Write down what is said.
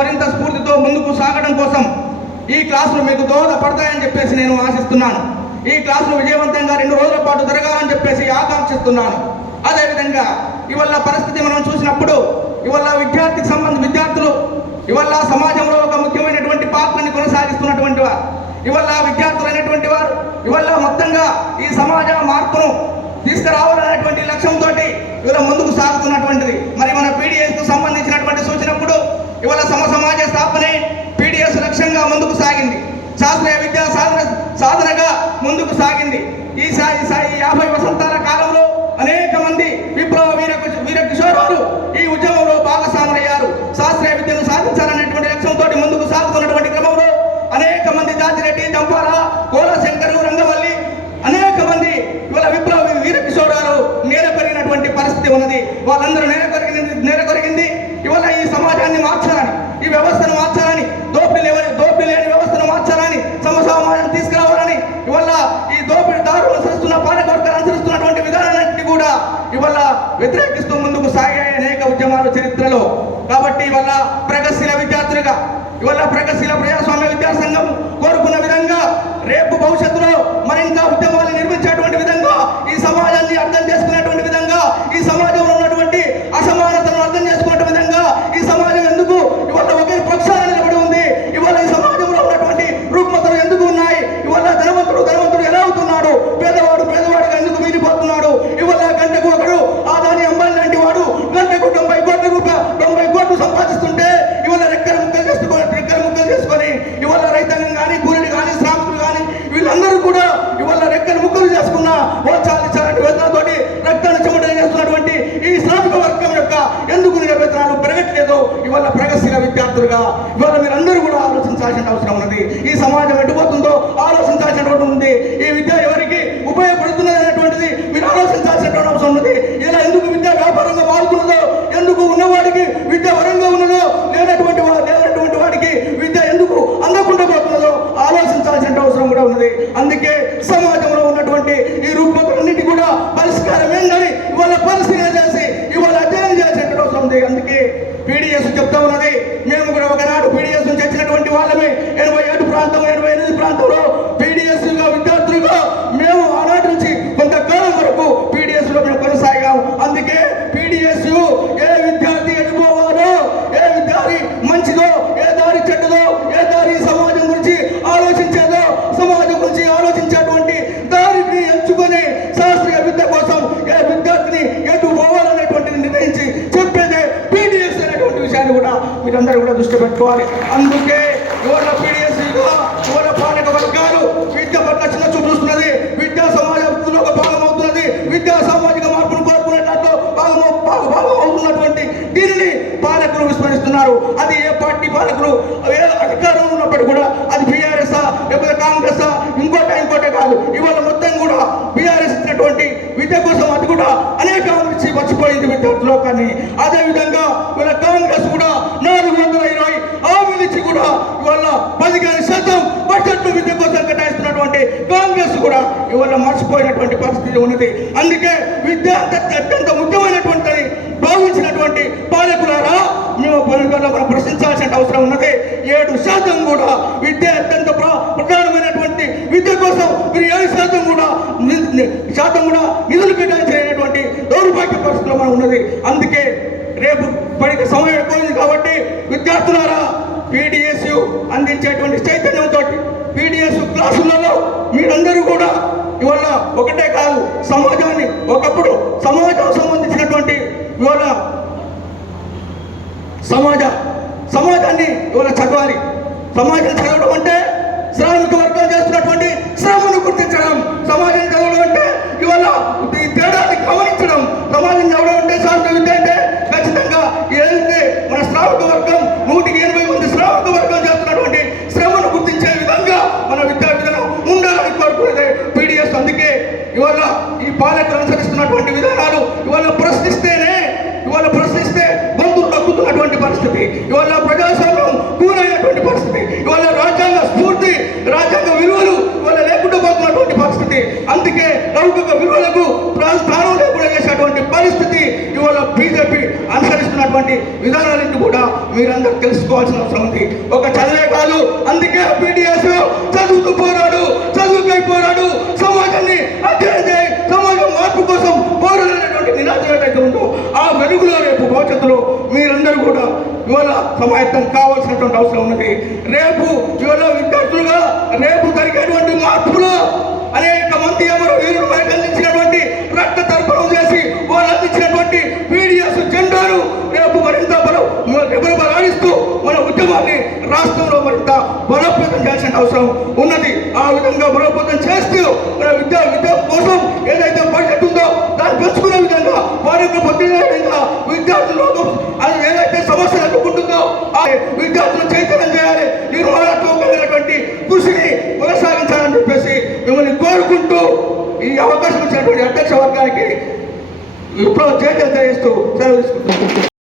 మరింత స్ఫూర్తితో ముందుకు సాగడం కోసం ఈ క్లాసులు మీకు దోహదపడతాయని చెప్పేసి నేను ఆశిస్తున్నాను. ఈ క్లాసులు విజయవంతంగా 2 రోజుల పాటు జరగాలని చెప్పేసి ఆకాంక్షిస్తున్నాను. అదేవిధంగా ఇవాళ పరిస్థితి మనం చూసినప్పుడు ఇవాళ విద్యార్థులు ఇవాళ సమాజంలో ఒక ముఖ్యమైనటువంటి పాత్రని కొనసాగిస్తున్నటువంటి వారు, ఇవాళ విద్యార్థులు అనేటువంటి వారు ఇవాళ మొత్తంగా ఈ సమాజ మార్పును తీసుకురావాలనేటువంటి లక్ష్యంతో ఇవాళ ముందుకు సాగుతున్నటువంటిది. మరి మన పీడిఎస్ కు సంబంధించినటువంటి సూచనప్పుడు ఇవాళ సమాజ స్థాపనే పీడిఎస్ లక్ష్యంగా ముందుకు సాగింది. శాస్త్రీయ విద్యా సాధనగా ముందుకు సాగింది. ఈ 50 వసంతాల కాలంలో అనేక మంది విప్లవ వీర కిషోరాలు ఈ ఉద్యమంలో భాగస్వాములయ్యారు. శాస్త్రీయ విద్యను సాధించాలనేటువంటి లక్ష్యంతో ముందుకు సాగుతున్నటువంటి క్రమంలో అనేక మంది జాతిరెడ్డి, దంపాల, కోలశంకరు, రంగవల్లి అనేక మంది ఇవాళ విప్లవ వీర కిషోరాలు నేలకొరిగినటువంటి పరిస్థితి ఉన్నది. వాళ్ళందరూ నేలకొరిగింది ఇవాళ ఈ సమాజాన్ని మార్చాలని, ఈ వ్యవస్థను మార్చాలని, దోపిడీ లేని వ్యవస్థను మార్చాలని, సమాజం తీసుకురావాలని ఇవాళ ఈ దోపిడీదారులు అనుసరిస్తున్న పాలకవర్గాలు అనుసరిస్తున్నటువంటి విధానాన్ని కూడా ఇవాళ వ్యతిరేకిస్తూ ముందుకు సాగాయి అనేక ఉద్యమాలు చరిత్రలో. కాబట్టి ఇవాళ ప్రగతిశీల విద్యార్థులుగా ఇవాళ ప్రగతిశీల ప్రజాస్వామ్య విద్యా సంఘం కోరుకున్న విధంగా రేపు భవిష్యత్తులో మరింత ఉద్యమాలు నిర్మించేటువంటి విధంగా, ఈ సమాజాన్ని అర్థం చేసుకునేటువంటి విధంగా, ఈ సమాజంలో ఉన్నటువంటి అసమానతలను అర్థం చేసుకునే విధంగా, ఈ సమాజం ఎందుకు ఇవాళ ఒకే పక్షాన నిలబడి ఉంది, ఇవాళ ఈ సమాజంలో ఉన్నటువంటి రుగ్మతలు ఎందుకు ఉన్నాయి, ఇవాళ ధనవంతుడు ఎలా అవుతున్నాడు, పేదవాడుగా ఎందుకు మిగిలిపోతున్నాడు, ఇవాళ గంటకు ఒకడు ఆదాని అంబానీ లాంటి వాడు గంటకు 90 కోట్లు సంపాదిస్తుంటే ఇవాళ రెక్కల ముక్కలు చేసుకొని ఇవాళ రైతాంగం కానీ, కూలీలు కానీ, శ్రామికులు కానీ వీళ్ళందరూ కూడా ఇవాళ రెక్కల ముక్కలు చేసుకున్న చాలాంటి వేతనాలతోటి రక్తాన్ని చెమట చేస్తున్నటువంటి ఈ శ్రామిక వర్గం యొక్క ఎందుకు వేతనాలు పెరగట్లేదు? ఇవాళ ప్రగతిశీల విద్యార్థులుగా ఇవాళ మీరందరూ కూడా ఆలోచించాల్సిన అవసరం ఉన్నది. ఈ సమాజం ఎటుపోతుందో ఆలోచించాల్సినటువంటి ఉంది. ఈ విద్య ఎవరికి ఉపయోగపడుతున్నది అనేటువంటిది మీరు ఆలోచించాల్సినటువంటి అవసరం ఉన్నది. ఇలా ఎందుకు విద్య వ్యాపారంగా మారుతున్నదో, ఎందుకు ఉన్నవాడికి విద్య వరంగా ఉన్నదో, లేనటువంటి వాడికి విద్య ఎందుకు అందకుండా పోతున్నదో ఆలోచించాల్సిన అవసరం కూడా ఉన్నది. అందుకే సమాజంలో ఉన్నటువంటి ఈ రుగ్మతలన్నిటి కూడా పరిష్కారం ఏంటని ఇవాళ పరిశీలన చేసి ఇవాళ అధ్యయనం చేయాల్సిన అవసరం ఉంది. అందుకే పీడిఎస్ చెప్తా ఉన్నది, మేము కూడా ఒకనాడు పీడిఎస్ నుంచి వచ్చినటువంటి వాళ్ళమే. 87 ప్రాంతం 88 ప్రాంతంలో పీడిఎస్ విద్యార్థులుగా మేము ఆనాటి నుంచి కొంతకాలం వరకు పీడిఎస్ లో మేము కొనసాగాం. అందుకే పీడిఎస్ ఏ విద్యార్థి ఎదుర్కోవాలో, ఏ విద్యార్థి మంచిదో, ఏ దారి చెడ్డదో, ఏ దారి సమాజం గురించి ఆలోచించేదో, సమాజం గురించి ఆలోచించేటువంటి దారిని ఎంచుకొని శాస్త్రీయ విద్య కోసం ఏ విద్యార్థిని ఎటు పోవాలనేటువంటిది నిర్ణయించి చెప్పేదే పీడిఎస్ అనేటువంటి విషయాన్ని కూడా మీరందరూ కూడా దృష్టి పెట్టుకోవాలి. అందుకే ఇవాళ పీడిఎస్ ఇవాళ పాలక వర్గాలు విద్య పట్ల చిన్న చూపు చూస్తున్నది. విద్యా సమాజంలో ఒక భాగం అవుతున్నది. విద్యా సామాజిక మార్పును కోరుకునే దాంట్లో భాగం అవుతున్నటువంటి దీనిని పాలకులు విస్మరిస్తున్నారు. అది ఏ పార్టీ పాలకులు ఏ అధికారంలో ఉన్నప్పటికీ కూడా అది బీఆర్ఎస్ లేకపోతే కాంగ్రెస్ ఇంకోటే కాదు. ఇవాళ మొత్తం కూడా బీఆర్ఎస్ ఇచ్చినటువంటి విద్య కోసం అది కూడా అనేక మంది మర్చిపోయింది విద్యార్థులోకాన్ని. అదేవిధంగా ఇవాళ కాంగ్రెస్ కూడా 420 హామీలు ఇచ్చి కూడా ఇవాళ 15% బడ్జెట్ విద్య కోసం కేటాయిస్తున్నటువంటి కాంగ్రెస్ కూడా ఇవాళ మర్చిపోయినటువంటి పరిస్థితి ఉన్నది. అందుకే విద్య అత్యంత ముఖ్యమైనటువంటిది భావించినటువంటి పాలకులారా మేము మనం ప్రశ్నించాల్సిన అవసరం ఉన్నది. 7% కూడా విద్య అత్యంత ప్రధానమైనటువంటి విద్య కోసం మీరు 7% కూడా నిధులు కేటాయించినటువంటి దౌర్భాగ్య పరిస్థితిలో మనం ఉన్నది. అందుకే రేపు పడికి సమయం ఎక్కువైంది కాబట్టి విద్యార్థులారా పీడిఎస్ అందించేటువంటి చైతన్యంతో పీడిఎస్ క్లాసులలో మీరందరూ కూడా ఇవాళ ఒకటే కాదు, సమాజాన్ని ఒకప్పుడు సమాజం సంబంధించినటువంటి ఇవాళ సమాజాన్ని ఇవాళ చదవాలి. సమాజం చదవడం అంటే శ్రామిక వర్గం చేస్తున్నటువంటి శ్రమను గుర్తించడం. సమాజం చదవడం అంటే ఇవాళ ఈ తేడాన్ని గమనించడం. సమాజం చదవడం అంటే శాస్త్ర విద్య అంటే ఖచ్చితంగా ఏదైతే మన శ్రామిక వర్గం 180 మంది శ్రామిక వర్గం చేస్తున్నటువంటి శ్రమను గుర్తించే విధంగా మన విద్యా విధానం ఉండాలని కోరుకునేది పీడిఎస్. అందుకే ఇవాళ ఈ పాలకులు అనుసరిస్తున్నటువంటి విధానాలు ఇవాళ ప్రశ్నిస్తే గొంతులు నొక్కుతున్నటువంటి పరిస్థితి, ఇవాళ ప్రజాస్వామ్యం కూలైనటువంటి పరిస్థితి, ఇవాళ రాజ్యాంగ స్ఫూర్తి, రాజ్యాంగ విలువలు ఇవాళ లేకుండా పోతున్నటువంటి పరిస్థితి. అందుకే లౌకిక విలువలకు స్థానం లేకుండా చేసేటువంటి పరిస్థితి ఇవాళ బీజేపీ అనుసరిస్తున్నటువంటి చేస్తున్నటువంటి విధానాలన్నీ కూడా మీరందరూ తెలుసుకోవాల్సిన అవసరం ఉంది. ఒక చదివే కాదు, అందుకే పీడిఎస్ చదువుతూ పోరాడు, చదువుకై పోరాడు, సమాజాన్ని అధ్యయనం చేయి, సమాజ మార్పు కోసం పోరాడేటువంటి నినాదం ఏదైతే ఉందో ఆ వెలుగులో రేపు భవిష్యత్తులో మీరందరూ కూడా ఇవాళ సమాయత్తం కావాల్సినటువంటి అవసరం ఉన్నది. రేపు ఇవాళ విద్యార్థులుగా రేపు జరిగేటువంటి మార్పులో అనేక మంది ఎవరు వీరులు మనకు అందించినటువంటి రక్త తర్పణం చేసి వాళ్ళు అందించినటువంటి పీడిఎస్ జెండాను రేపు మరింత బలపడాడిస్తూ మన ఉద్యమాన్ని రాష్ట్రంలో మరింత బలోపేతం చేయాల్సిన అవసరం ఉన్నది. ఆ విధంగా బలోపేతం చేస్తూ మన విద్య కోసం ఏదైతే బడ్జెట్ ఉందో దాన్ని పెంచుకునే విధంగా వారి యొక్క విద్యార్థులకు